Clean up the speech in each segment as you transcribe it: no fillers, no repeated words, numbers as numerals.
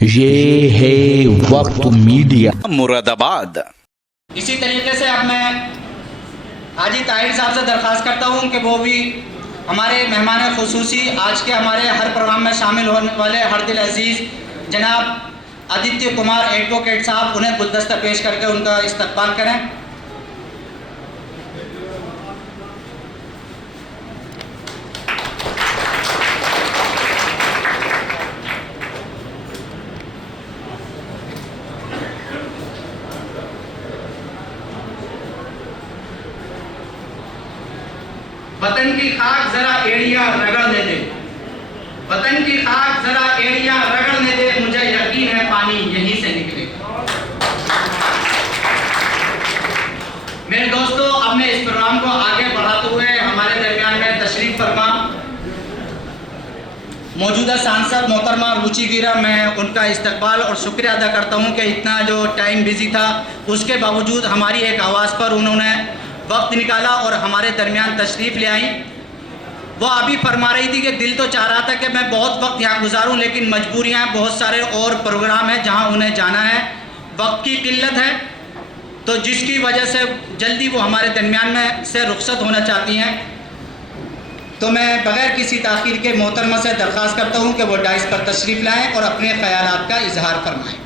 ये है वक्त मीडिया मुरादाबाद। इसी तरीके से अब मैं हाजी ताहिर साहब से दरख्वास्त करता हूं कि वो भी हमारे मेहमान खुसूसी आज के हमारे हर प्रोग्राम में शामिल होने वाले हरदिल अजीज़ जनाब आदित्य कुमार एडवोकेट साहब उन्हें गुलदस्ता पेश करके उनका इस्तकबाल करें। वतन की खाक जरा एड़िया रगड़ने दे, वतन की खाक जरा एड़िया रगड़ने दे, मुझे यकीन है पानी यहीं से निकलेगा। मेरे दोस्तों, अब मैं इस प्रोग्राम को आगे बढ़ाते हुए हमारे दरमियान में तशरीफ फरमा मौजूदा सांसद मोहतरमा रुचि गिरा, मैं उनका इस्तकबाल और शुक्रिया अदा करता हूं कि इतना जो टाइम बिजी था उसके बावजूद हमारी एक आवाज़ पर उन्होंने वक्त निकाला और हमारे दरमियान तशरीफ़ ले आई। वो अभी फरमा रही थी कि दिल तो चाह रहा था कि मैं बहुत वक्त यहाँ गुजारूँ, लेकिन मजबूरियाँ हैं, बहुत सारे और प्रोग्राम हैं जहाँ उन्हें जाना है, वक्त की किल्लत है, तो जिसकी वजह से जल्दी वो हमारे दरमियान में से रुखसत होना चाहती हैं। तो मैं बग़ैर किसी ताख़ीर के मोहतरमा से दरख्वास्त करता हूँ कि वो डाइस पर तशरीफ़ लाएँ और अपने ख़यालात का इजहार फरमाएँ।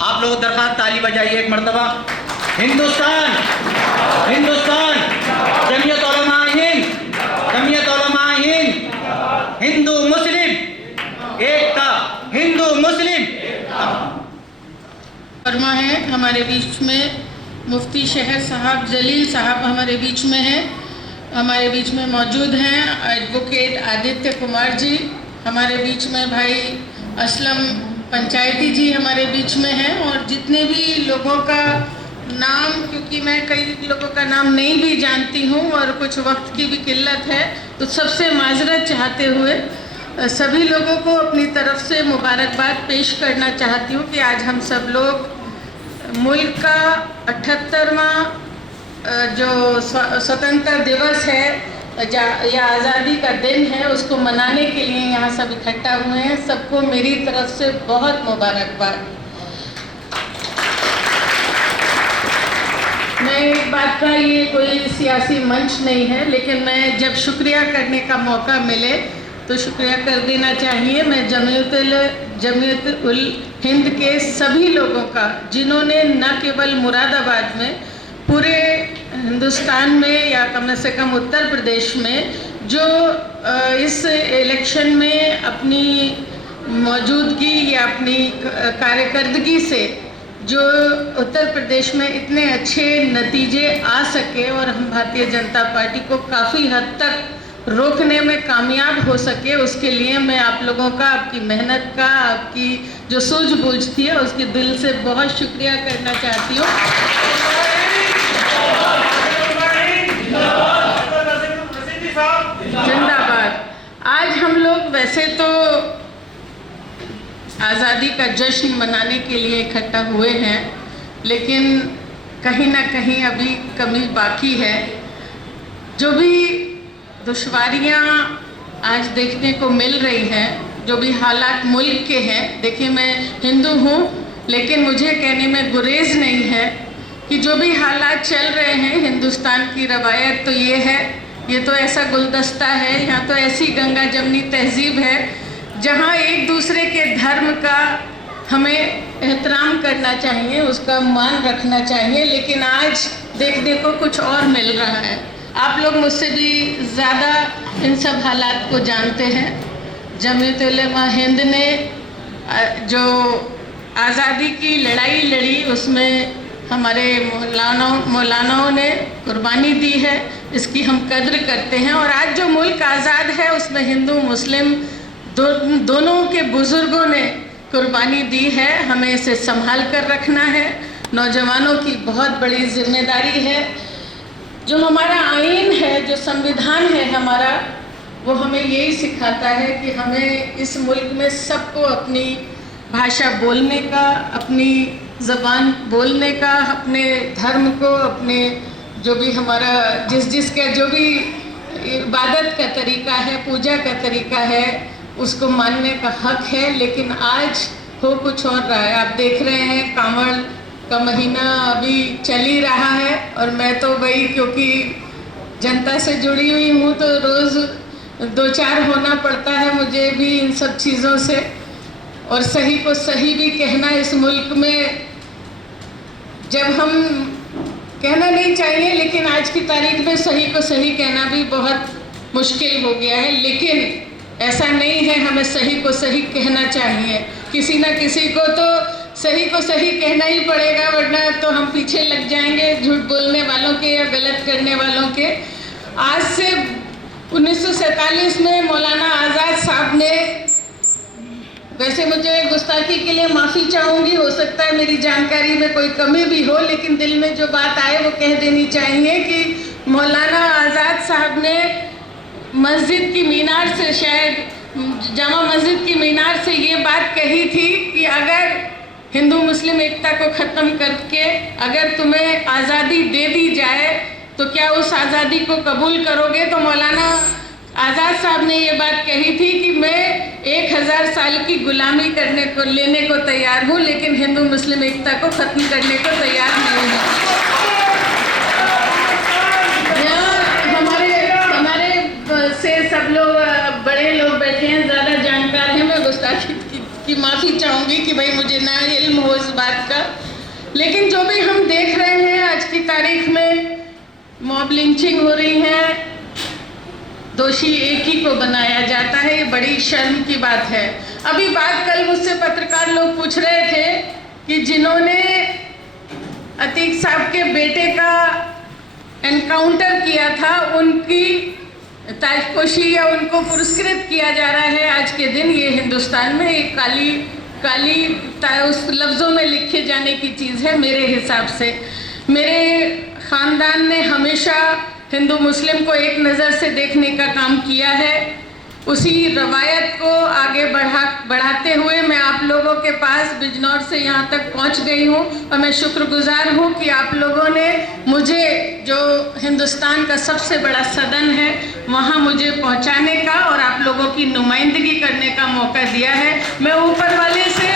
आप लोग दरख्वास्त ताली बजाइए एक मरतबा। हिंदुस्तान, हिंदुस्तान, जमीयत उलमा हिंद, जमीयत उलमा हिंद, हिंदू मुस्लिम एकता, हिंदू मुस्लिम फरमा है। हमारे बीच में मुफ्ती शहर साहब जलील साहब हमारे बीच में हैं, हमारे बीच में मौजूद हैं। एडवोकेट आदित्य कुमार जी हमारे बीच में, भाई असलम पंचायती जी हमारे बीच में हैं, और जितने भी लोगों का नाम, क्योंकि मैं कई लोगों का नाम नहीं भी जानती हूँ और कुछ वक्त की भी किल्लत है, तो सबसे माजरत चाहते हुए सभी लोगों को अपनी तरफ से मुबारकबाद पेश करना चाहती हूँ कि आज हम सब लोग मुल्क का 78वां जो स्वतंत्रता दिवस है या आज़ादी का दिन है, उसको मनाने के लिए यहाँ सब इकट्ठा हुए हैं। सबको मेरी तरफ से बहुत मुबारकबाद। मैं एक बात का, ये कोई सियासी मंच नहीं है, लेकिन मैं जब शुक्रिया करने का मौका मिले तो शुक्रिया कर देना चाहिए। मैं जमीयत उल हिंद के सभी लोगों का, जिन्होंने न केवल मुरादाबाद में, पूरे हिंदुस्तान में या कम से कम उत्तर प्रदेश में जो इस इलेक्शन में अपनी मौजूदगी या अपनी कार्यकर्दगी से जो उत्तर प्रदेश में इतने अच्छे नतीजे आ सके और हम भारतीय जनता पार्टी को काफ़ी हद तक रोकने में कामयाब हो सके, उसके लिए मैं आप लोगों का, आपकी मेहनत का, आपकी जो सूझबूझ थी उसके दिल से बहुत शुक्रिया करना चाहती हूँ। जिंदाबाद। आज हम लोग वैसे तो आज़ादी का जश्न मनाने के लिए इकट्ठा हुए हैं, लेकिन कहीं ना कहीं अभी कमी बाकी है। जो भी दुश्वारियां आज देखने को मिल रही हैं, जो भी हालात मुल्क के हैं, देखिए मैं हिंदू हूँ, लेकिन मुझे कहने में गुरेज नहीं है कि जो भी हालात चल रहे हैं, हिंदुस्तान की रवायत तो ये है, ये तो ऐसा गुलदस्ता है, यहाँ तो ऐसी गंगा जमनी तहजीब है जहाँ एक दूसरे के धर्म का हमें एहतराम करना चाहिए, उसका मान रखना चाहिए, लेकिन आज देखने को कुछ और मिल रहा है। आप लोग मुझसे भी ज़्यादा इन सब हालात को जानते हैं। जमीयत उलमा हिंद ने जो आज़ादी की लड़ाई लड़ी, उसमें हमारे मौलानाओं ने कुर्बानी दी है, इसकी हम कद्र करते हैं। और आज जो मुल्क आज़ाद है उसमें हिंदू मुस्लिम दोनों के बुज़ुर्गों ने कुर्बानी दी है, हमें इसे संभाल कर रखना है। नौजवानों की बहुत बड़ी जिम्मेदारी है। जो हमारा आईन है, जो संविधान है हमारा, वो हमें यही सिखाता है कि हमें इस मुल्क में सबको अपनी भाषा बोलने का, अपनी ज़बान बोलने का, अपने धर्म को, अपने जो भी हमारा जिसका जो भी इबादत का तरीका है, पूजा का तरीका है, उसको मानने का हक है। लेकिन आज हो कुछ और रहा है। आप देख रहे हैं कांवड़ का महीना अभी चल ही रहा है और मैं तो भाई क्योंकि जनता से जुड़ी हुई हूँ तो रोज़ दो चार होना पड़ता है मुझे भी इन सब चीज़ों से। और सही को सही भी कहना इस मुल्क में जब हम कहना नहीं चाहिए, लेकिन आज की तारीख में सही को सही कहना भी बहुत मुश्किल हो गया है। लेकिन ऐसा नहीं है, हमें सही को सही कहना चाहिए। किसी ना किसी को तो सही को सही कहना ही पड़ेगा, वरना तो हम पीछे लग जाएंगे झूठ बोलने वालों के या गलत करने वालों के। आज से 1947 में मौलाना आज़ाद साहब ने, वैसे मुझे गुस्ताखी के लिए माफ़ी चाहूँगी, हो सकता है मेरी जानकारी में कोई कमी भी हो, लेकिन दिल में जो बात आए वो कह देनी चाहिए कि मौलाना आज़ाद साहब ने मस्जिद की मीनार से, शायद जामा मस्जिद की मीनार से ये बात कही थी कि अगर हिंदू मुस्लिम एकता को ख़त्म करके अगर तुम्हें आज़ादी दे दी जाए तो क्या उस आज़ादी को कबूल करोगे। तो मौलाना आज़ाद साहब ने ये बात कही थी कि मैं 1000 साल की गुलामी करने को लेने को तैयार हूँ, लेकिन हिंदू मुस्लिम एकता को ख़त्म करने को तैयार नहीं हूँ। हमारे से सब लोग बड़े लोग बैठे हैं, ज़्यादा जानकार हैं, मैं गुस्ताखी की माफ़ी चाहूँगी कि भाई मुझे ना इल्म हो इस बात का। लेकिन जो भी हम देख रहे हैं आज की तारीख में, मॉब लिंचिंग हो रही है, दोषी एक ही को बनाया जाता है, ये बड़ी शर्म की बात है। अभी बात कल मुझसे पत्रकार लोग पूछ रहे थे कि जिन्होंने अतीक साहब के बेटे का एनकाउंटर किया था उनकी ताजपोशी या उनको पुरस्कृत किया जा रहा है आज के दिन। ये हिंदुस्तान में एक काली उस लफ्ज़ों में लिखे जाने की चीज़ है मेरे हिसाब से। मेरे ख़ानदान ने हमेशा हिंदू मुस्लिम को एक नज़र से देखने का काम किया है। उसी रवायत को आगे बढ़ाते हुए मैं आप लोगों के पास बिजनौर से यहाँ तक पहुँच गई हूँ और मैं शुक्रगुजार हूँ कि आप लोगों ने मुझे, जो हिंदुस्तान का सबसे बड़ा सदन है, वहाँ मुझे पहुँचाने का और आप लोगों की नुमाइंदगी करने का मौका दिया है। मैं ऊपर वाले से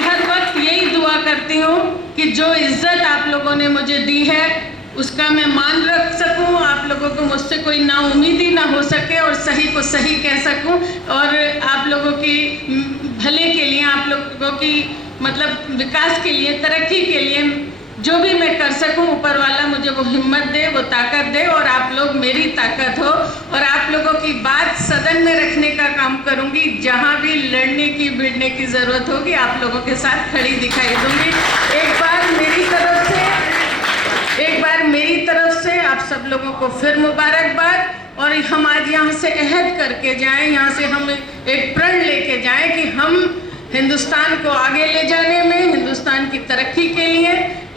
हर वक्त यही दुआ करती हूँ कि जो इज़्ज़त आप लोगों ने मुझे दी है उसका मैं मान रख सकूं, आप लोगों को मुझसे कोई नाउम्मीदी ना हो सके और सही को सही कह सकूं और आप लोगों की भले के लिए, आप लोगों की मतलब विकास के लिए, तरक्की के लिए जो भी मैं कर सकूं, ऊपर वाला मुझे वो हिम्मत दे, वो ताकत दे और आप लोग मेरी ताकत हो। और आप लोगों की बात सदन में रखने का काम करूंगी। जहां भी लड़ने की भिड़ने की ज़रूरत होगी आप लोगों के साथ खड़ी दिखाई दूंगी। एक बार मेरी तरफ से आप सब लोगों को फिर मुबारकबाद। और हम आज यहाँ से अहद करके जाएं, यहाँ से हम एक प्रण लेके जाएं कि हम हिंदुस्तान को आगे ले जाने में, हिंदुस्तान की तरक्की के लिए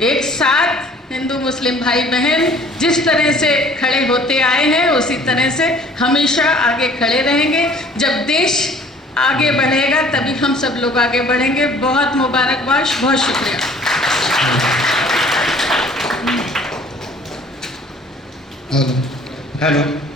एक साथ हिंदू मुस्लिम भाई बहन जिस तरह से खड़े होते आए हैं उसी तरह से हमेशा आगे खड़े रहेंगे। जब देश आगे बढ़ेगा तभी हम सब लोग आगे बढ़ेंगे। बहुत मुबारकबाद, बहुत शुक्रिया। हेलो।